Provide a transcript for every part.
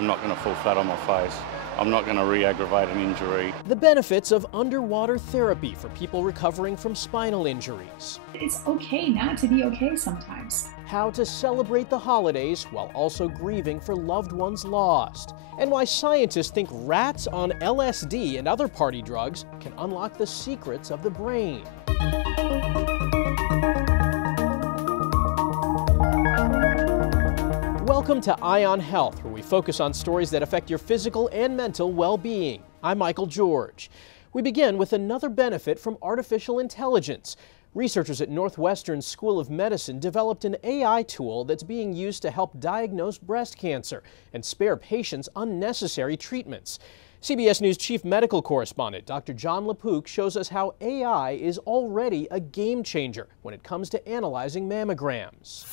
I'm not going to fall flat on my face. I'm not going to re-aggravate an injury. The benefits of underwater therapy for people recovering from spinal injuries. It's okay not to be okay sometimes. How to celebrate the holidays while also grieving for loved ones lost. And why scientists think rats on LSD and other party drugs can unlock the secrets of the brain. Welcome to Ardent Health, where we focus on stories that affect your physical and mental well-being. I'm Michael George. We begin with another benefit from artificial intelligence. Researchers at Northwestern School of Medicine developed an AI tool that's being used to help diagnose breast cancer and spare patients unnecessary treatments. CBS News Chief Medical Correspondent Dr. John LaPook shows us how AI is already a game changer when it comes to analyzing mammograms.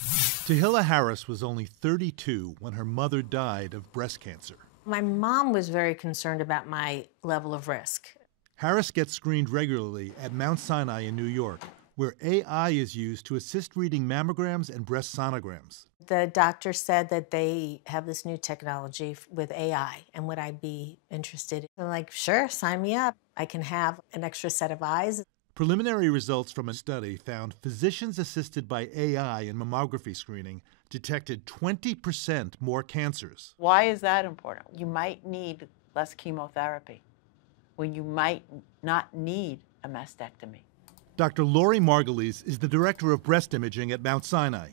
Tahila Harris was only 32 when her mother died of breast cancer. My mom was very concerned about my level of risk. Harris gets screened regularly at Mount Sinai in New York, where AI is used to assist reading mammograms and breast sonograms. The doctor said that they have this new technology with AI, and would I be interested? I'm like, sure, sign me up. I can have an extra set of eyes. Preliminary results from a study found physicians assisted by AI in mammography screening detected 20% more cancers. Why is that important? You might need less chemotherapy when you might not need a mastectomy. Dr. Lori Margulies is the director of breast imaging at Mount Sinai.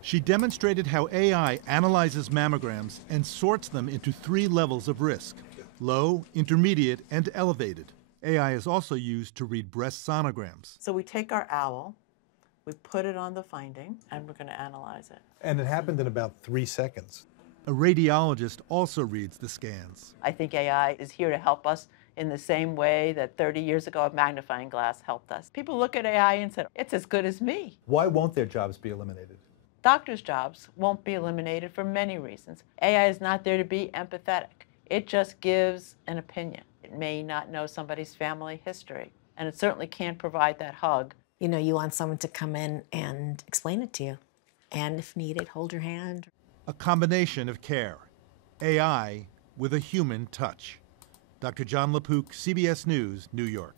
She demonstrated how AI analyzes mammograms and sorts them into 3 levels of risk: low, intermediate, and elevated. AI is also used to read breast sonograms. So we take our owl, we put it on the finding, and we're going to analyze it. And it happened in about 3 seconds. A radiologist also reads the scans. I think AI is here to help us in the same way that 30 years ago a magnifying glass helped us. People look at AI and said, it's as good as me. Why won't their jobs be eliminated? Doctors' jobs won't be eliminated for many reasons. AI is not there to be empathetic. It just gives an opinion. It may not know somebody's family history, and it certainly can't provide that hug. You know, you want someone to come in and explain it to you, and if needed, hold your hand. A combination of care, AI with a human touch. Dr. John LaPook, CBS News, New York.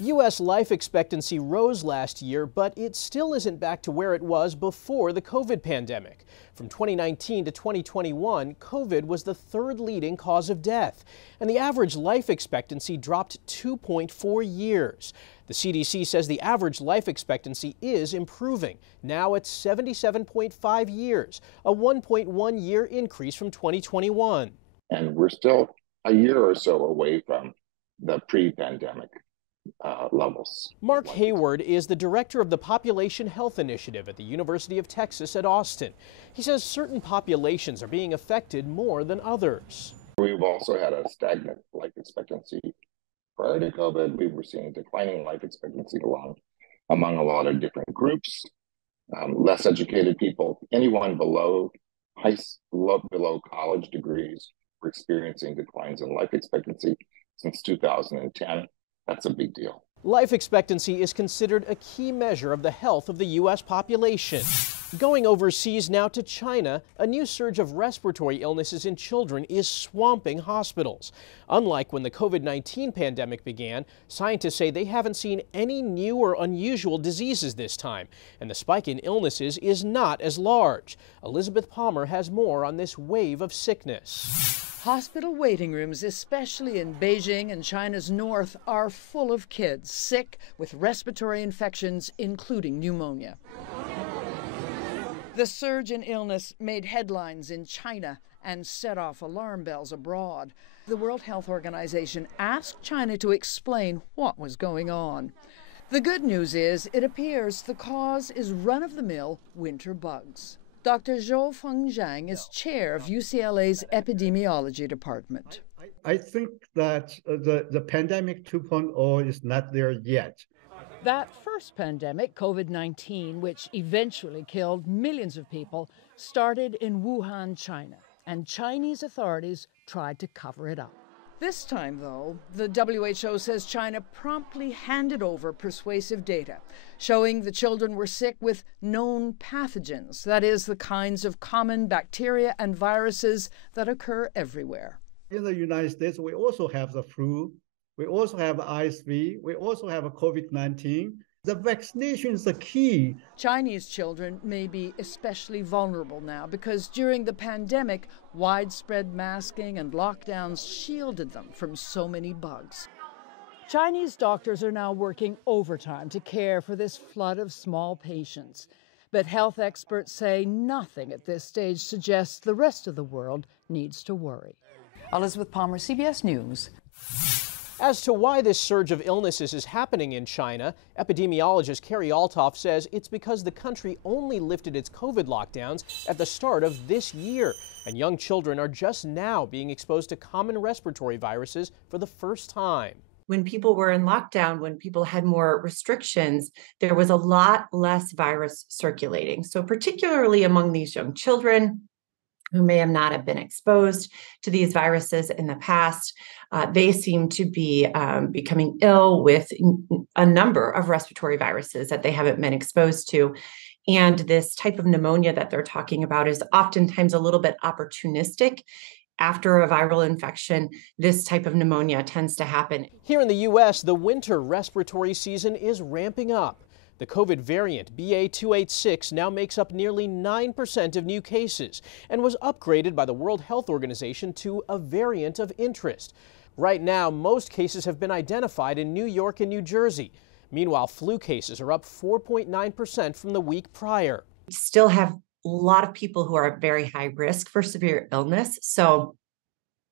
U.S. life expectancy rose last year, but it still isn't back to where it was before the COVID pandemic. From 2019 to 2021, COVID was the 3rd leading cause of death, and the average life expectancy dropped 2.4 years. The CDC says the average life expectancy is improving. Now it's 77.5 years, a 1.1 year increase from 2021. And we're still a year or so away from the pre-pandemic levels. Mark Hayward is the director of the Population Health Initiative at the University of Texas at Austin. He says certain populations are being affected more than others. We've also had a stagnant life expectancy. Prior to COVID, we were seeing declining life expectancy among a lot of different groups. Less educated people, anyone below college degrees, were experiencing declines in life expectancy since 2010. That's a big deal. Life expectancy is considered a key measure of the health of the U.S. population. Going overseas now to China, a new surge of respiratory illnesses in children is swamping hospitals. Unlike when the COVID-19 pandemic began, scientists say they haven't seen any new or unusual diseases this time, and the spike in illnesses is not as large. Elizabeth Palmer has more on this wave of sickness. Hospital waiting rooms, especially in Beijing and China's north, are full of kids sick with respiratory infections, including pneumonia. The surge in illness made headlines in China and set off alarm bells abroad. The World Health Organization asked China to explain what was going on. The good news is it appears the cause is run-of-the-mill winter bugs. Dr. Zhou Fengjiang is chair of UCLA's epidemiology department. I think that the pandemic 2.0 is not there yet. That first pandemic, COVID-19, which eventually killed millions of people, started in Wuhan, China, and Chinese authorities tried to cover it up. This time, though, the WHO says China promptly handed over persuasive data, showing the children were sick with known pathogens, that is, the kinds of common bacteria and viruses that occur everywhere. In the United States, we also have the flu, we also have RSV, we also have a COVID-19. The vaccination is the key. Chinese children may be especially vulnerable now because during the pandemic, widespread masking and lockdowns shielded them from so many bugs. Chinese doctors are now working overtime to care for this flood of small patients. But health experts say nothing at this stage suggests the rest of the world needs to worry. Elizabeth Palmer, CBS News. As to why this surge of illnesses is happening in China, epidemiologist Carrie Altoff says it's because the country only lifted its COVID lockdowns at the start of this year, and young children are just now being exposed to common respiratory viruses for the first time. When people were in lockdown, when people had more restrictions, there was a lot less virus circulating. So particularly among these young children who may have not have been exposed to these viruses in the past, they seem to be becoming ill with a number of respiratory viruses that they haven't been exposed to. And this type of pneumonia that they're talking about is oftentimes a little bit opportunistic. After a viral infection, this type of pneumonia tends to happen. Here in the U.S., the winter respiratory season is ramping up. The COVID variant BA.286 now makes up nearly 9% of new cases and was upgraded by the World Health Organization to a variant of interest. Right now, most cases have been identified in New York and New Jersey. Meanwhile, flu cases are up 4.9% from the week prior. We still have a lot of people who are at very high risk for severe illness. So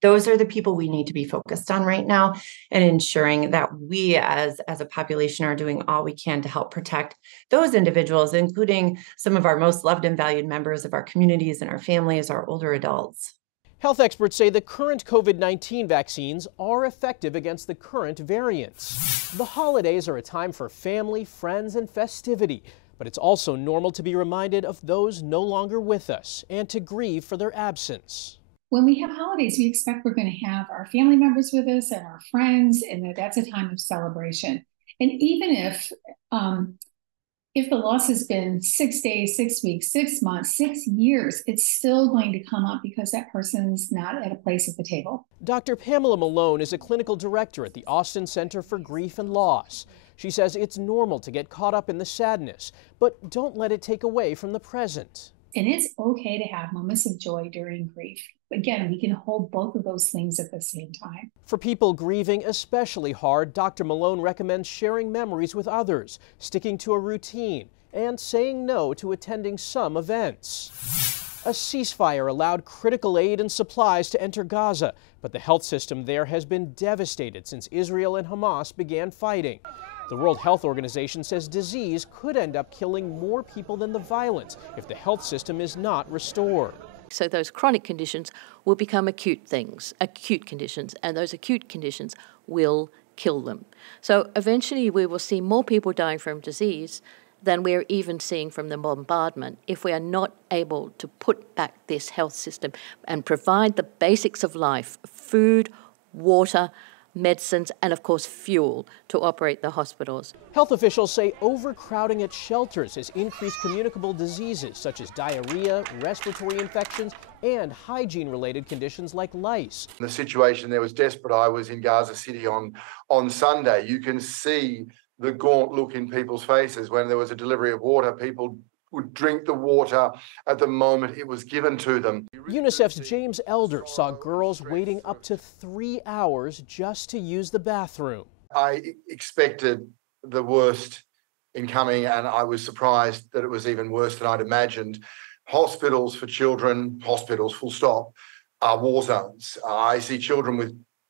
those are the people we need to be focused on right now and ensuring that we as a population are doing all we can to help protect those individuals, including some of our most loved and valued members of our communities and our families, our older adults. Health experts say the current COVID-19 vaccines are effective against the current variants. The holidays are a time for family, friends, and festivity, but it's also normal to be reminded of those no longer with us and to grieve for their absence. When we have holidays, we expect we're going to have our family members with us and our friends, and that's a time of celebration. And even if the loss has been 6 days, 6 weeks, 6 months, 6 years, it's still going to come up because that person's not at a place at the table. Dr. Pamela Malone is a clinical director at the Austin Center for Grief and Loss. She says it's normal to get caught up in the sadness, but don't let it take away from the present. And it's okay to have moments of joy during grief. Again, we can hold both of those things at the same time. For people grieving especially hard, Dr. Malone recommends sharing memories with others, sticking to a routine, and saying no to attending some events. A ceasefire allowed critical aid and supplies to enter Gaza, but the health system there has been devastated since Israel and Hamas began fighting. The World Health Organization says disease could end up killing more people than the violence if the health system is not restored. So those chronic conditions will become acute conditions, and those acute conditions will kill them. So eventually we will see more people dying from disease than we're even seeing from the bombardment if we are not able to put back this health system and provide the basics of life, food, water, medicines, and of course fuel to operate the hospitals. Health officials say overcrowding at shelters has increased communicable diseases such as diarrhea, respiratory infections, and hygiene-related conditions like lice. The situation there was desperate. I was in Gaza City on Sunday. You can see the gaunt look in people's faces when there was a delivery of water. People would drink the water at the moment it was given to them. UNICEF's James Elder saw girls waiting up to 3 hours just to use the bathroom. I expected the worst in coming, and I was surprised that it was even worse than I'd imagined. Hospitals for children, hospitals full stop, are war zones. I see children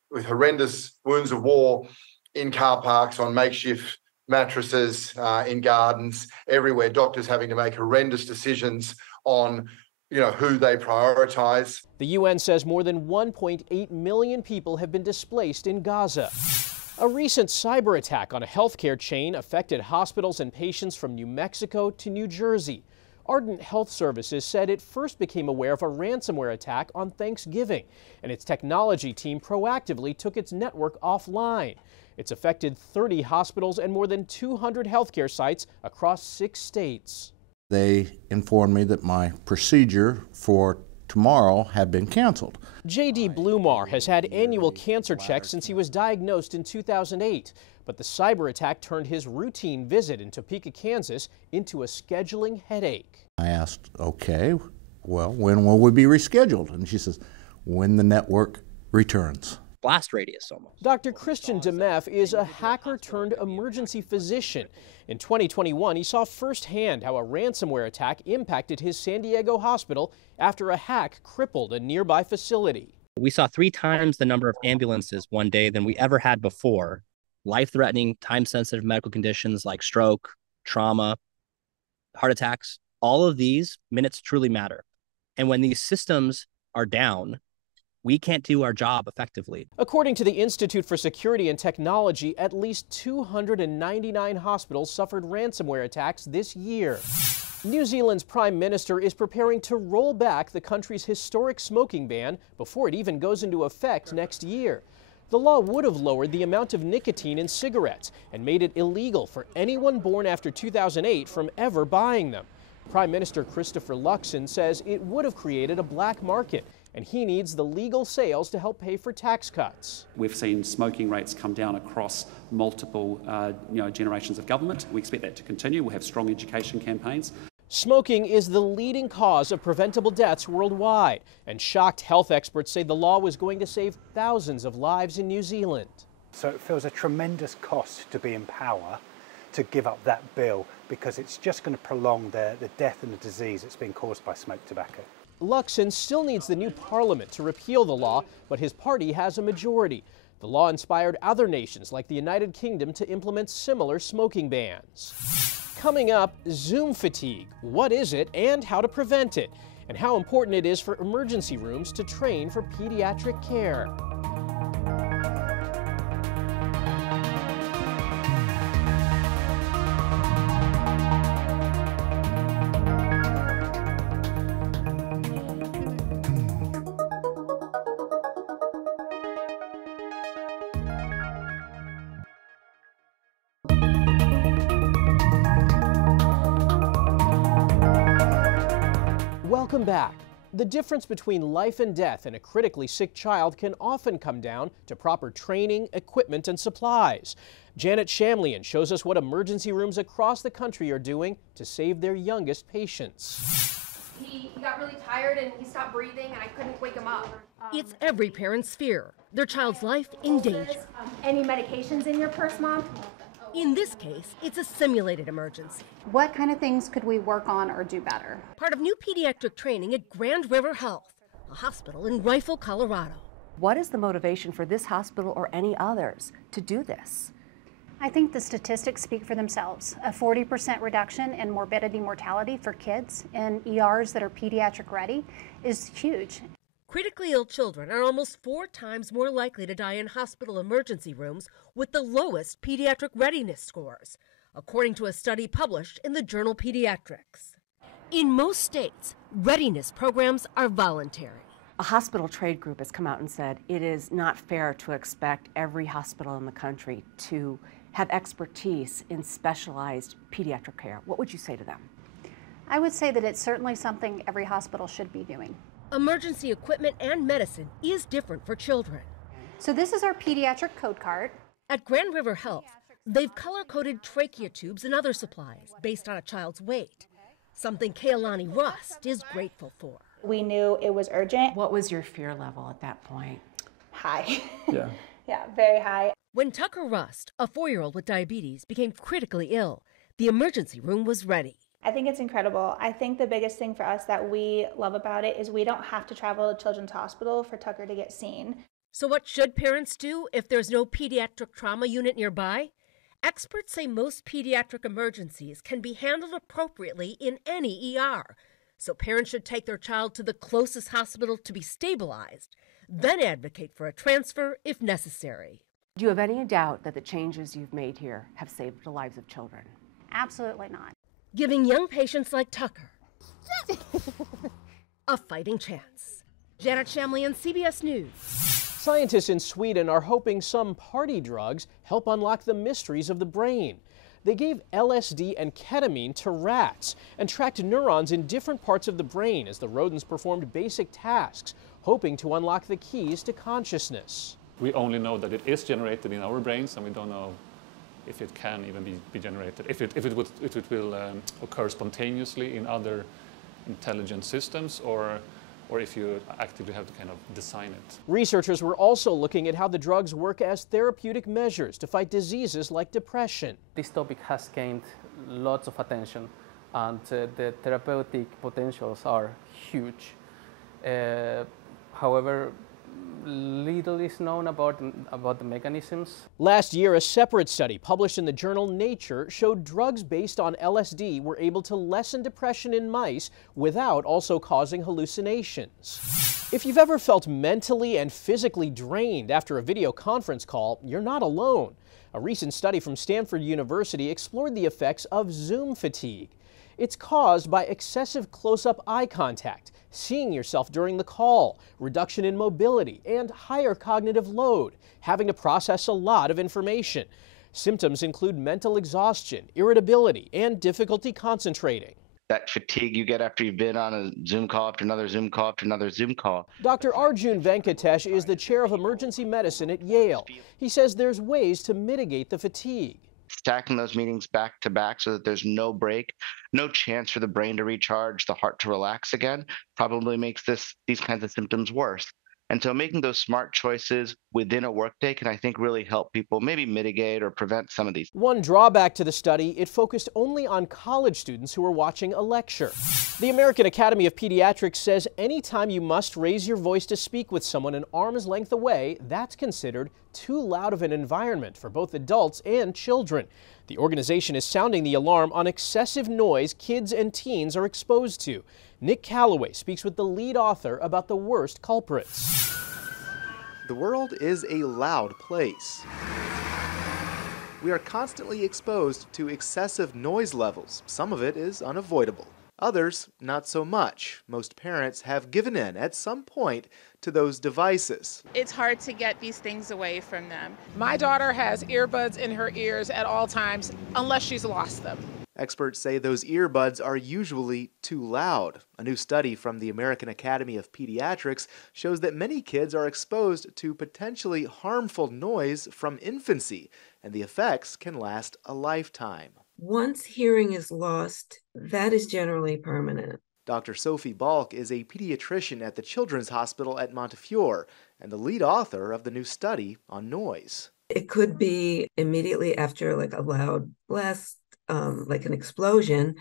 with horrendous wounds of war in car parks, on makeshift mattresses, in gardens, everywhere. Doctors having to make horrendous decisions on who they prioritize. The UN says more than 1.8 million people have been displaced in Gaza. A recent cyber attack on a healthcare chain affected hospitals and patients from New Mexico to New Jersey. Ardent Health Services said it first became aware of a ransomware attack on Thanksgiving, and its technology team proactively took its network offline. It's affected 30 hospitals and more than 200 healthcare sites across 6 states. They informed me that my procedure for tomorrow had been canceled. J.D. Blumar has had annual cancer checks since he was diagnosed in 2008. But the cyber attack turned his routine visit in Topeka, Kansas into a scheduling headache. I asked, okay, well, when will we be rescheduled? And she says, when the network returns. Blast radius almost. Dr. Christian Demeff is a hacker turned emergency physician. In 2021, he saw firsthand how a ransomware attack impacted his San Diego hospital after a hack crippled a nearby facility. We saw 3 times the number of ambulances one day than we ever had before. Life-threatening, time-sensitive medical conditions like stroke, trauma, heart attacks, all of these minutes truly matter. And when these systems are down, we can't do our job effectively. According to the Institute for Security and Technology, at least 299 hospitals suffered ransomware attacks this year. New Zealand's Prime Minister is preparing to roll back the country's historic smoking ban before it even goes into effect next year. The law would have lowered the amount of nicotine in cigarettes and made it illegal for anyone born after 2008 from ever buying them. Prime Minister Christopher Luxon says it would have created a black market, and he needs the legal sales to help pay for tax cuts. We've seen smoking rates come down across multiple generations of government. We expect that to continue. We'll have strong education campaigns. Smoking is the leading cause of preventable deaths worldwide, and shocked health experts say the law was going to save thousands of lives in New Zealand. So it feels a tremendous cost to be in power to give up that bill, because it's just going to prolong the death and the disease that's been caused by smoked tobacco. Luxon still needs the new parliament to repeal the law, but his party has a majority. The law inspired other nations like the United Kingdom to implement similar smoking bans. Coming up, Zoom fatigue. What is it and how to prevent it? And how important it is for emergency rooms to train for pediatric care. Welcome back. The difference between life and death in a critically sick child can often come down to proper training, equipment, and supplies. Janet Shamlian shows us what emergency rooms across the country are doing to save their youngest patients. He got really tired and he stopped breathing and I couldn't wake him up. It's every parent's fear, their child's life in danger. Any medications in your purse, Mom? In this case, it's a simulated emergency. What kind of things could we work on or do better? Part of new pediatric training at Grand River Health, a hospital in Rifle, Colorado. What is the motivation for this hospital or any others to do this? I think the statistics speak for themselves. A 40% reduction in morbidity mortality for kids in ERs that are pediatric ready is huge. Critically ill children are almost 4 times more likely to die in hospital emergency rooms with the lowest pediatric readiness scores, according to a study published in the journal Pediatrics. In most states, readiness programs are voluntary. A hospital trade group has come out and said it is not fair to expect every hospital in the country to have expertise in specialized pediatric care. What would you say to them? I would say that it's certainly something every hospital should be doing. Emergency equipment and medicine is different for children. So this is our pediatric code card. At Grand River Health, they've color-coded trachea tubes and other supplies based on a child's weight, something Kaylani Rust is grateful for. We knew it was urgent. What was your fear level at that point? High. Yeah. Yeah, very high. When Tucker Rust, a 4-year-old with diabetes, became critically ill, the emergency room was ready. I think it's incredible. I think the biggest thing for us that we love about it is we don't have to travel to Children's Hospital for Tucker to get seen. So what should parents do if there's no pediatric trauma unit nearby? Experts say most pediatric emergencies can be handled appropriately in any ER. So parents should take their child to the closest hospital to be stabilized, then advocate for a transfer if necessary. Do you have any doubt that the changes you've made here have saved the lives of children? Absolutely not. Giving young patients like Tucker A fighting chance. Janet Shamlian, CBS News. Scientists in Sweden are hoping some party drugs help unlock the mysteries of the brain. They gave LSD and ketamine to rats and tracked neurons in different parts of the brain as the rodents performed basic tasks, hoping to unlock the keys to consciousness. We only know that it is generated in our brains, and we don't know if it can even be generated, if it will occur spontaneously in other intelligent systems, or if you actively have to kind of design it. Researchers were also looking at how the drugs work as therapeutic measures to fight diseases like depression. This topic has gained lots of attention, and the therapeutic potentials are huge. However, little is known about the mechanisms. Last year, a separate study published in the journal Nature showed drugs based on LSD were able to lessen depression in mice without also causing hallucinations. If you've ever felt mentally and physically drained after a video conference call, you're not alone. A recent study from Stanford University explored the effects of Zoom fatigue. It's caused by excessive close-up eye contact, seeing yourself during the call, reduction in mobility, and higher cognitive load, having to process a lot of information. Symptoms include mental exhaustion, irritability, and difficulty concentrating. That fatigue you get after you've been on a Zoom call after another Zoom call after another Zoom call. Dr. Arjun Venkatesh is the chair of emergency medicine at Yale. He says there's ways to mitigate the fatigue. Stacking those meetings back to back so that there's no break, no chance for the brain to recharge, the heart to relax again, probably makes these kinds of symptoms worse. And so making those smart choices within a workday can, I think, really help people maybe mitigate or prevent some of these. One drawback to the study, it focused only on college students who were watching a lecture. The American Academy of Pediatrics says anytime you must raise your voice to speak with someone an arm's length away, that's considered too loud of an environment for both adults and children. The organization is sounding the alarm on excessive noise kids and teens are exposed to. Nick Calloway speaks with the lead author about the worst culprits. The world is a loud place. We are constantly exposed to excessive noise levels. Some of it is unavoidable. Others, not so much. Most parents have given in at some point to those devices. It's hard to get these things away from them. My daughter has earbuds in her ears at all times, unless she's lost them. Experts say those earbuds are usually too loud. A new study from the American Academy of Pediatrics shows that many kids are exposed to potentially harmful noise from infancy, and the effects can last a lifetime. Once hearing is lost, that is generally permanent. Dr. Sophie Balk is a pediatrician at the Children's Hospital at Montefiore and the lead author of the new study on noise. It could be immediately after like a loud blast, like an explosion,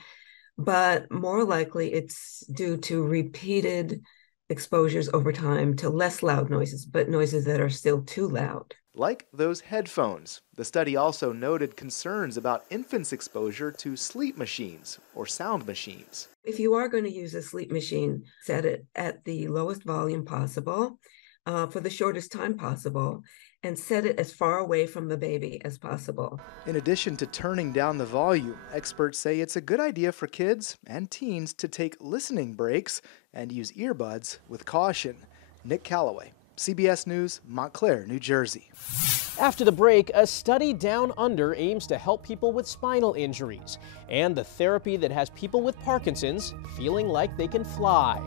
but more likely it's due to repeated exposures over time to less loud noises, but noises that are still too loud. Like those headphones. The study also noted concerns about infants' exposure to sleep machines or sound machines. If you are going to use a sleep machine, set it at the lowest volume possible, for the shortest time possible, and set it as far away from the baby as possible. In addition to turning down the volume, experts say it's a good idea for kids and teens to take listening breaks and use earbuds with caution. Nick Calloway, CBS News, Montclair, New Jersey. After the break, a study down under aims to help people with spinal injuries and the therapy that has people with Parkinson's feeling like they can fly.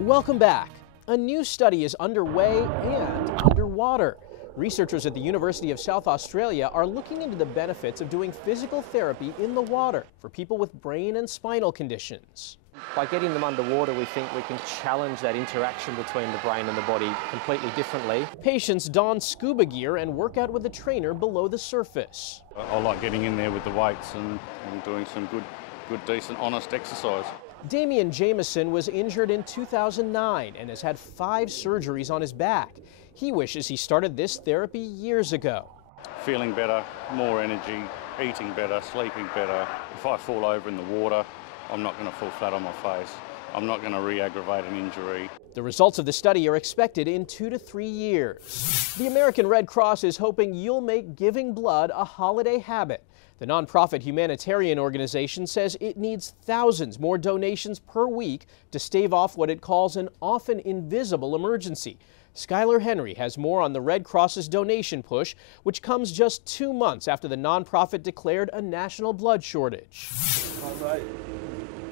Welcome back. A new study is underway and underwater. Researchers at the University of South Australia are looking into the benefits of doing physical therapy in the water for people with brain and spinal conditions. By getting them underwater, we think we can challenge that interaction between the brain and the body completely differently. Patients don scuba gear and work out with a trainer below the surface. I like getting in there with the weights and doing some good, decent, honest exercise. Damian Jameson was injured in 2009 and has had 5 surgeries on his back. He wishes he started this therapy years ago. Feeling better, more energy, eating better, sleeping better. If I fall over in the water, I'm not going to fall flat on my face. I'm not going to re-aggravate an injury. The results of the study are expected in 2 to 3 years. The American Red Cross is hoping you'll make giving blood a holiday habit. The nonprofit humanitarian organization says it needs thousands more donations per week to stave off what it calls an often invisible emergency. Skylar Henry has more on the Red Cross's donation push, which comes just 2 months after the nonprofit declared a national blood shortage. All right.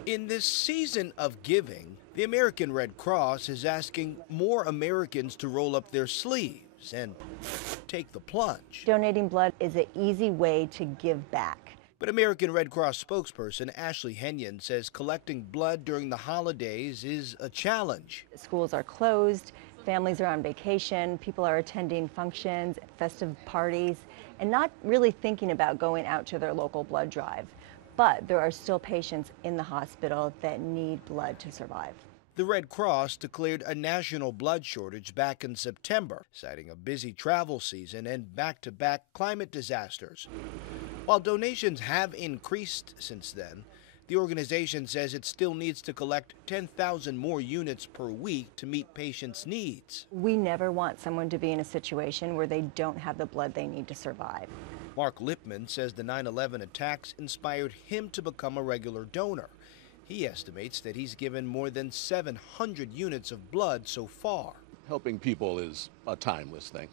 In this season of giving, the American Red Cross is asking more Americans to roll up their sleeves and take the plunge. Donating blood is an easy way to give back. But American Red Cross spokesperson Ashley Henyon says collecting blood during the holidays is a challenge. Schools are closed, families are on vacation, people are attending functions, festive parties, and not really thinking about going out to their local blood drive. But there are still patients in the hospital that need blood to survive. The Red Cross declared a national blood shortage back in September, citing a busy travel season and back-to-back climate disasters. While donations have increased since then, the organization says it still needs to collect 10,000 more units per week to meet patients' needs. We never want someone to be in a situation where they don't have the blood they need to survive. Mark Lipman says the 9/11 attacks inspired him to become a regular donor. He estimates that he's given more than 700 units of blood so far. Helping people is a timeless thing.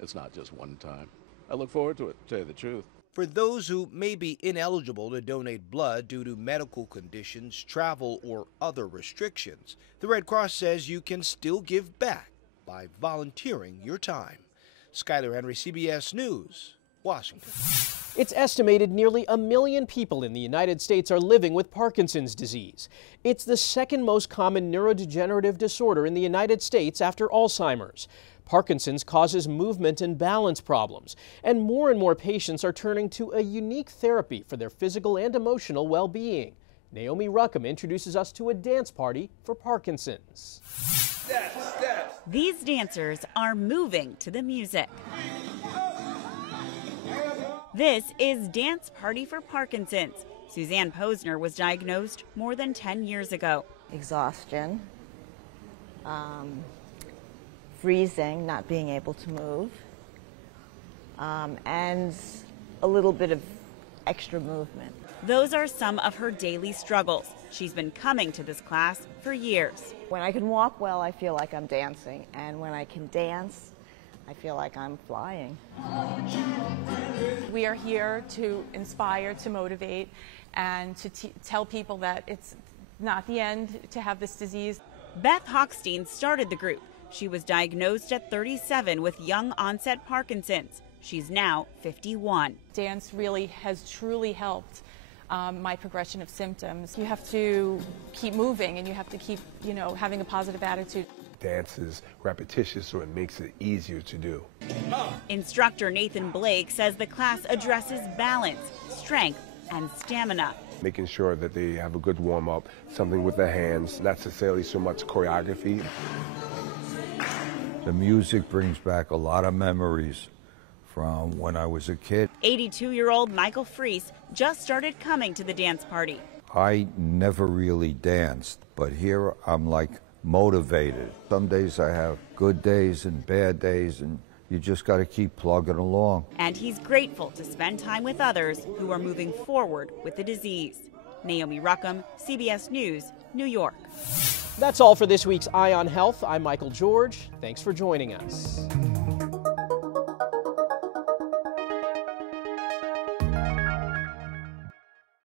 It's not just one time. I look forward to it, to tell you the truth. For those who may be ineligible to donate blood due to medical conditions, travel, or other restrictions, the Red Cross says you can still give back by volunteering your time. Skylar Henry, CBS News, Washington. It's estimated nearly 1 million people in the United States are living with Parkinson's disease. It's the second most common neurodegenerative disorder in the United States after Alzheimer's. Parkinson's causes movement and balance problems, and more patients are turning to a unique therapy for their physical and emotional well-being. Naomi Ruckham introduces us to a dance party for Parkinson's. These dancers are moving to the music. This is Dance Party for Parkinson's. Suzanne Posner was diagnosed more than 10 years ago. Exhaustion, freezing, not being able to move, and a little bit of extra movement. Those are some of her daily struggles. She's been coming to this class for years. When I can walk well, I feel like I'm dancing, and when I can dance, I feel like I'm flying. We are here to inspire, to motivate, and to tell people that it's not the end to have this disease. Beth Hochstein started the group. She was diagnosed at 37 with young onset Parkinson's. She's now 51. Dance really has truly helped my progression of symptoms. You have to keep moving, and you have to keep, having a positive attitude. Dance is repetitious, so it makes it easier to do. Instructor Nathan Blake says the class addresses balance, strength, and stamina. Making sure that they have a good warm-up, something with their hands, not necessarily so much choreography. The music brings back a lot of memories from when I was a kid. 82-year-old Michael Freese just started coming to the dance party. I never really danced, but here I'm like motivated. Some days I have good days and bad days, and you just got to keep plugging along. And he's grateful to spend time with others who are moving forward with the disease. Naomi Ruckham, CBS News, New York. That's all for this week's Eye on Health. I'm Michael George. Thanks for joining us.